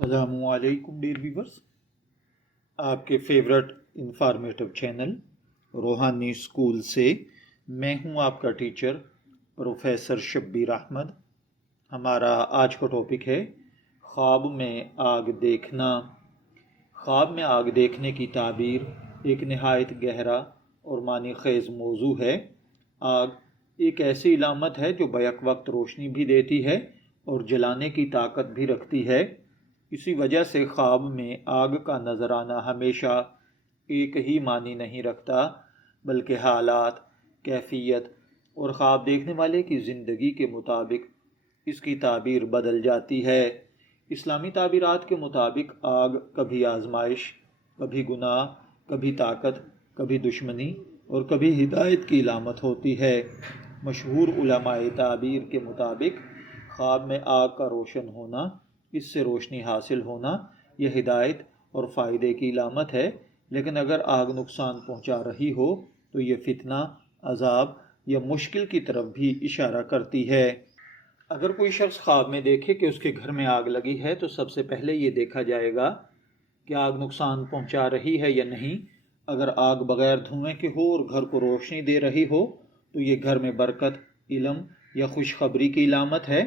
السلام علیکم dear viewers, آپ کے فیورٹ انفارمیٹو چینل روحانی اسکول سے میں ہوں آپ کا ٹیچر پروفیسر شبیر احمد۔ ہمارا آج کا ٹاپک ہے خواب میں آگ دیکھنا۔ خواب میں آگ دیکھنے کی تعبیر ایک نہایت گہرا اور معنی خیز موضوع ہے۔ آگ ایک ایسی علامت ہے جو بیک وقت روشنی بھی دیتی ہے اور جلانے کی طاقت بھی رکھتی ہے۔ اسی وجہ سے خواب میں آگ کا نظر آنا ہمیشہ ایک ہی معنی نہیں رکھتا، بلکہ حالات، کیفیت اور خواب دیکھنے والے کی زندگی کے مطابق اس کی تعبیر بدل جاتی ہے۔ اسلامی تعبیرات کے مطابق آگ کبھی آزمائش، کبھی گناہ، کبھی طاقت، کبھی دشمنی اور کبھی ہدایت کی علامت ہوتی ہے۔ مشہور علماء تعبیر کے مطابق خواب میں آگ کا روشن ہونا، اس سے روشنی حاصل ہونا، یہ ہدایت اور فائدے کی علامت ہے، لیکن اگر آگ نقصان پہنچا رہی ہو تو یہ فتنہ، عذاب یا مشکل کی طرف بھی اشارہ کرتی ہے۔ اگر کوئی شخص خواب میں دیکھے کہ اس کے گھر میں آگ لگی ہے تو سب سے پہلے یہ دیکھا جائے گا کہ آگ نقصان پہنچا رہی ہے یا نہیں۔ اگر آگ بغیر دھوئیں کے ہو اور گھر کو روشنی دے رہی ہو تو یہ گھر میں برکت، علم یا خوشخبری کی علامت ہے،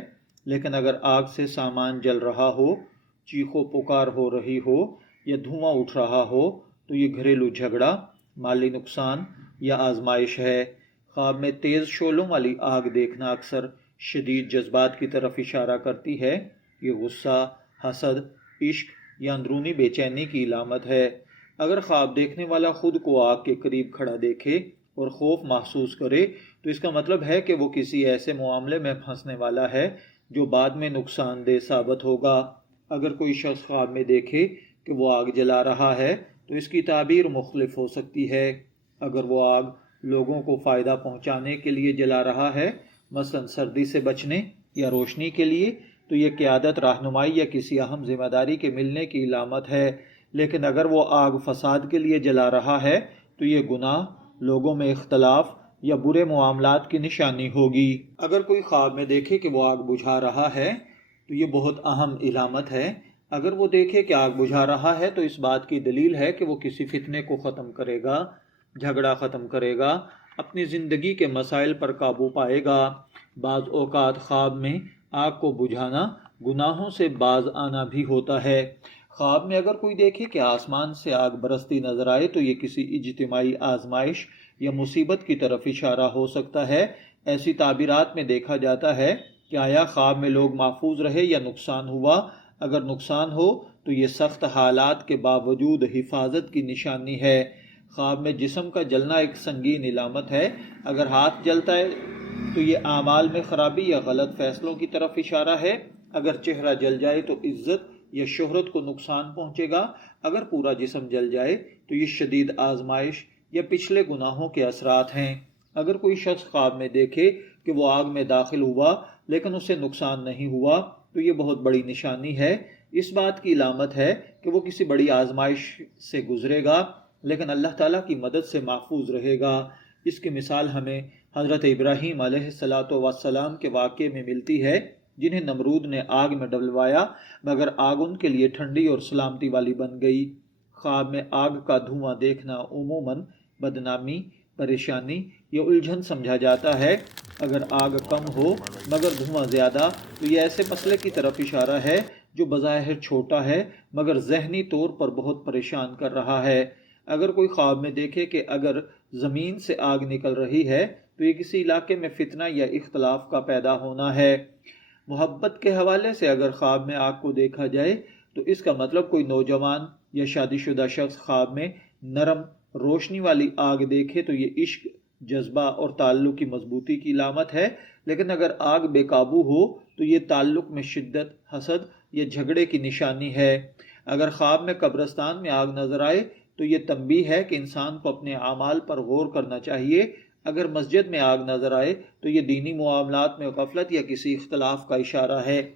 لیکن اگر آگ سے سامان جل رہا ہو، چیخ و پکار ہو رہی ہو یا دھواں اٹھ رہا ہو تو یہ گھریلو جھگڑا، مالی نقصان یا آزمائش ہے۔ خواب میں تیز شعلوں والی آگ دیکھنا اکثر شدید جذبات کی طرف اشارہ کرتی ہے۔ یہ غصہ، حسد، عشق یا اندرونی بے چینی کی علامت ہے۔ اگر خواب دیکھنے والا خود کو آگ کے قریب کھڑا دیکھے اور خوف محسوس کرے تو اس کا مطلب ہے کہ وہ کسی ایسے معاملے میں پھنسنے والا ہے جو بعد میں نقصان دہ ثابت ہوگا۔ اگر کوئی شخص خواب میں دیکھے کہ وہ آگ جلا رہا ہے تو اس کی تعبیر مختلف ہو سکتی ہے۔ اگر وہ آگ لوگوں کو فائدہ پہنچانے کے لیے جلا رہا ہے، مثلا سردی سے بچنے یا روشنی کے لیے، تو یہ قیادت، رہنمائی یا کسی اہم ذمہ داری کے ملنے کی علامت ہے۔ لیکن اگر وہ آگ فساد کے لیے جلا رہا ہے تو یہ گناہ، لوگوں میں اختلاف یا برے معاملات کی نشانی ہوگی۔ اگر کوئی خواب میں دیکھے کہ وہ آگ بجھا رہا ہے تو یہ بہت اہم علامت ہے۔ اگر وہ دیکھے کہ آگ بجھا رہا ہے تو اس بات کی دلیل ہے کہ وہ کسی فتنے کو ختم کرے گا، جھگڑا ختم کرے گا، اپنی زندگی کے مسائل پر قابو پائے گا۔ بعض اوقات خواب میں آگ کو بجھانا گناہوں سے باز آنا بھی ہوتا ہے۔ خواب میں اگر کوئی دیکھے کہ آسمان سے آگ برستی نظر آئے تو یہ کسی اجتماعی آزمائش یا مصیبت کی طرف اشارہ ہو سکتا ہے۔ ایسی تعبیرات میں دیکھا جاتا ہے کہ آیا خواب میں لوگ محفوظ رہے یا نقصان ہوا۔ اگر نقصان ہو تو یہ سخت حالات کے باوجود حفاظت کی نشانی ہے۔ خواب میں جسم کا جلنا ایک سنگین علامت ہے۔ اگر ہاتھ جلتا ہے تو یہ اعمال میں خرابی یا غلط فیصلوں کی طرف اشارہ ہے۔ اگر چہرہ جل جائے تو عزت یا شہرت کو نقصان پہنچے گا۔ اگر پورا جسم جل جائے تو یہ شدید آزمائش یا پچھلے گناہوں کے اثرات ہیں۔ اگر کوئی شخص خواب میں دیکھے کہ وہ آگ میں داخل ہوا لیکن اسے نقصان نہیں ہوا تو یہ بہت بڑی نشانی ہے۔ اس بات کی علامت ہے کہ وہ کسی بڑی آزمائش سے گزرے گا لیکن اللہ تعالیٰ کی مدد سے محفوظ رہے گا۔ اس کی مثال ہمیں حضرت ابراہیم علیہ السلام کے واقعے میں ملتی ہے، جنہیں نمرود نے آگ میں ڈلوایا مگر آگ ان کے لیے ٹھنڈی اور سلامتی والی بن گئی۔ خواب میں آگ کا دھواں دیکھنا عموماً بدنامی، پریشانی یا الجھن سمجھا جاتا ہے۔ اگر آگ کم ہو مگر دھواں زیادہ تو یہ ایسے مسئلے کی طرف اشارہ ہے جو بظاہر چھوٹا ہے مگر ذہنی طور پر بہت پریشان کر رہا ہے۔ اگر کوئی خواب میں دیکھے کہ اگر زمین سے آگ نکل رہی ہے تو یہ کسی علاقے میں فتنہ یا اختلاف کا پیدا ہونا ہے۔ محبت کے حوالے سے اگر خواب میں آگ کو دیکھا جائے تو اس کا مطلب کوئی نوجوان یا شادی شدہ شخص خواب میں نرم، روشنی والی آگ دیکھے تو یہ عشق، جذبہ اور تعلق کی مضبوطی کی علامت ہے۔ لیکن اگر آگ بے قابو ہو تو یہ تعلق میں شدت، حسد یا جھگڑے کی نشانی ہے۔ اگر خواب میں قبرستان میں آگ نظر آئے تو یہ تنبیہ ہے کہ انسان کو اپنے اعمال پر غور کرنا چاہیے۔ اگر مسجد میں آگ نظر آئے تو یہ دینی معاملات میں غفلت یا کسی اختلاف کا اشارہ ہے۔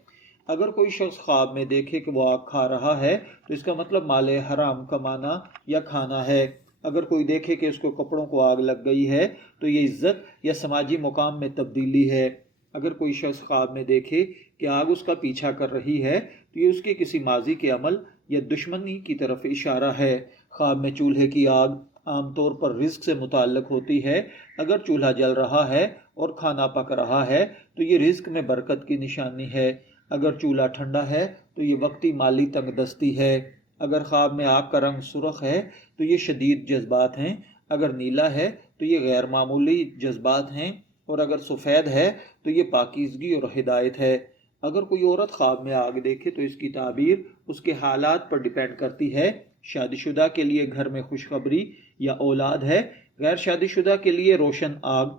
اگر کوئی شخص خواب میں دیکھے کہ وہ آگ کھا رہا ہے تو اس کا مطلب مال حرام کمانا یا کھانا ہے۔ اگر کوئی دیکھے کہ اس کو کپڑوں کو آگ لگ گئی ہے تو یہ عزت یا سماجی مقام میں تبدیلی ہے۔ اگر کوئی شخص خواب میں دیکھے کہ آگ اس کا پیچھا کر رہی ہے تو یہ اس کے کسی ماضی کے عمل یا دشمنی کی طرف اشارہ ہے۔ خواب میں چولہے کی آگ عام طور پر رزق سے متعلق ہوتی ہے۔ اگر چولہا جل رہا ہے اور کھانا پک رہا ہے تو یہ رزق میں برکت کی نشانی ہے۔ اگر چولہا ٹھنڈا ہے تو یہ وقتی مالی تنگ دستی ہے۔ اگر خواب میں آگ کا رنگ سرخ ہے تو یہ شدید جذبات ہیں۔ اگر نیلا ہے تو یہ غیر معمولی جذبات ہیں، اور اگر سفید ہے تو یہ پاکیزگی اور ہدایت ہے۔ اگر کوئی عورت خواب میں آگ دیکھے تو اس کی تعبیر اس کے حالات پر ڈیپینڈ کرتی ہے۔ شادی شدہ کے لیے گھر میں خوشخبری یا اولاد ہے، غیر شادی شدہ کے لیے روشن آگ،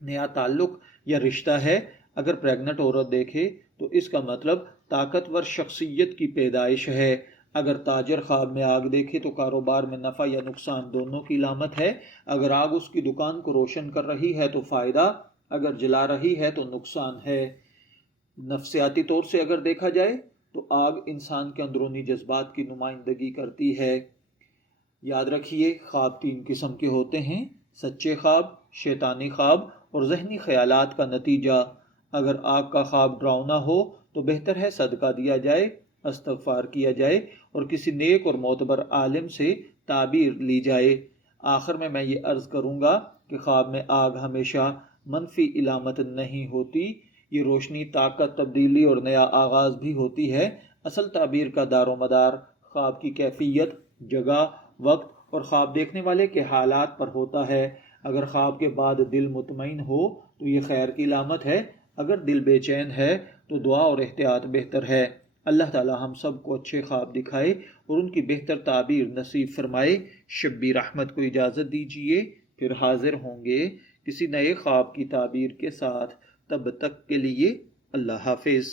نیا تعلق یا رشتہ ہے۔ اگر پریگننٹ عورت دیکھے تو اس کا مطلب طاقتور شخصیت کی پیدائش ہے۔ اگر تاجر خواب میں آگ دیکھے تو کاروبار میں نفع یا نقصان دونوں کی علامت ہے۔ اگر آگ اس کی دکان کو روشن کر رہی ہے تو فائدہ، اگر جلا رہی ہے تو نقصان ہے۔ نفسیاتی طور سے اگر دیکھا جائے تو آگ انسان کے اندرونی جذبات کی نمائندگی کرتی ہے۔ یاد رکھیے، خواب 3 قسم کے ہوتے ہیں: سچے خواب، شیطانی خواب اور ذہنی خیالات کا نتیجہ۔ اگر آگ کا خواب ڈراؤنا ہو تو بہتر ہے صدقہ دیا جائے، استغفار کیا جائے اور کسی نیک اور معتبر عالم سے تعبیر لی جائے۔ آخر میں یہ عرض کروں گا کہ خواب میں آگ ہمیشہ منفی علامت نہیں ہوتی۔ یہ روشنی، طاقت، تبدیلی اور نیا آغاز بھی ہوتی ہے۔ اصل تعبیر کا دار و مدار خواب کی کیفیت، جگہ، وقت اور خواب دیکھنے والے کے حالات پر ہوتا ہے۔ اگر خواب کے بعد دل مطمئن ہو تو یہ خیر کی علامت ہے۔ اگر دل بے چین ہے تو دعا اور احتیاط بہتر ہے۔ اللہ تعالی ہم سب کو اچھے خواب دکھائے اور ان کی بہتر تعبیر نصیب فرمائے۔ شبیر احمد کو اجازت دیجیے، پھر حاضر ہوں گے کسی نئے خواب کی تعبیر کے ساتھ۔ تب تک کے لیے اللہ حافظ۔